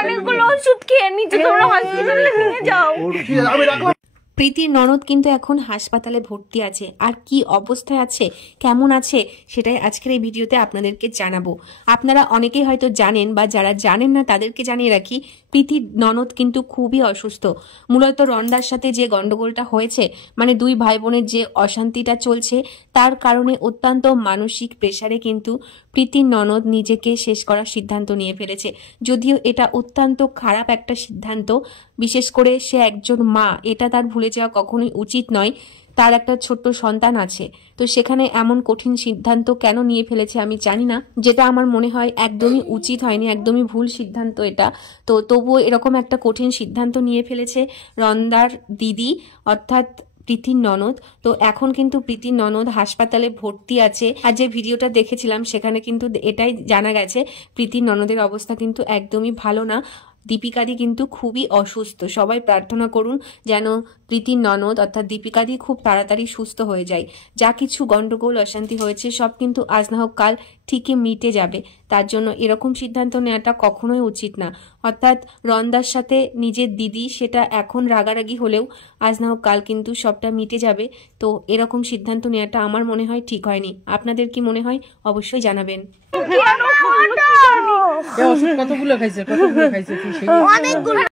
অনেকগুলো ওষুধ খেয়ে নিচ্ছে, তোমরা হসপিটালে নিয়ে যাও। প্রীতির ননদ কিন্তু এখন হাসপাতালে ভর্তি আছে, আর কি অবস্থায় আছে, কেমন আছে, সেটাই আজকের এই ভিডিওতে আপনাদেরকে জানাবো। আপনারা অনেকেই হয়তো জানেন, বা যারা জানেন না তাদেরকে জানিয়ে রাখি, প্রীতির ননদ কিন্তু খুবই অসুস্থ। মূলত রন্দার সাথে যে গন্ডগোলটা হয়েছে, মানে দুই ভাই বোনের যে অশান্তিটা চলছে, তার কারণে অত্যন্ত মানসিক প্রেসারে কিন্তু প্রীতির ননদ নিজেকে শেষ করার সিদ্ধান্ত নিয়ে ফেলেছে। যদিও এটা অত্যন্ত খারাপ একটা সিদ্ধান্ত, বিশেষ করে সে একজন মা, এটা তার ভুলে যাওয়া কখনোই উচিত নয়। তার একটা ছোট্ট সন্তান আছে, তো সেখানে এমন কঠিন সিদ্ধান্ত কেন নিয়ে ফেলেছে আমি জানি না, যেটা আমার মনে হয় একদমই উচিত হয়নি, একদমই ভুল সিদ্ধান্ত এটা। তো তবুও এরকম একটা কঠিন সিদ্ধান্ত নিয়ে ফেলেছে রন্দার দিদি, অর্থাৎ প্রীতির ননদ। তো এখন কিন্তু প্রীতির ননদ হাসপাতালে ভর্তি আছে, আর যে ভিডিওটা দেখেছিলাম সেখানে কিন্তু এটাই জানা গেছে, প্রীতির ননদের অবস্থা কিন্তু একদমই ভালো না। দীপিকাদি কিন্তু খুবই অসুস্থ। সবাই প্রার্থনা করুন যেন প্রীতির ননদ অর্থাৎ দীপিকাদি খুব তাড়াতাড়ি সুস্থ হয়ে যায়। যা কিছু গন্ডগোল অশান্তি হয়েছে সব কিন্তু আজ না হোক কাল ঠিকই মিটে যাবে। তার জন্য এরকম সিদ্ধান্ত নেওয়াটা কখনোই উচিত না। অর্থাৎ রন্দার সাথে নিজের দিদি, সেটা এখন রাগারাগি হলেও আজ না হোক কাল কিন্তু সবটা মিটে যাবে। তো এরকম সিদ্ধান্ত নেওয়াটা আমার মনে হয় ঠিক হয়নি। আপনাদের কি মনে হয় অবশ্যই জানাবেন। কতগুলো খাইছে?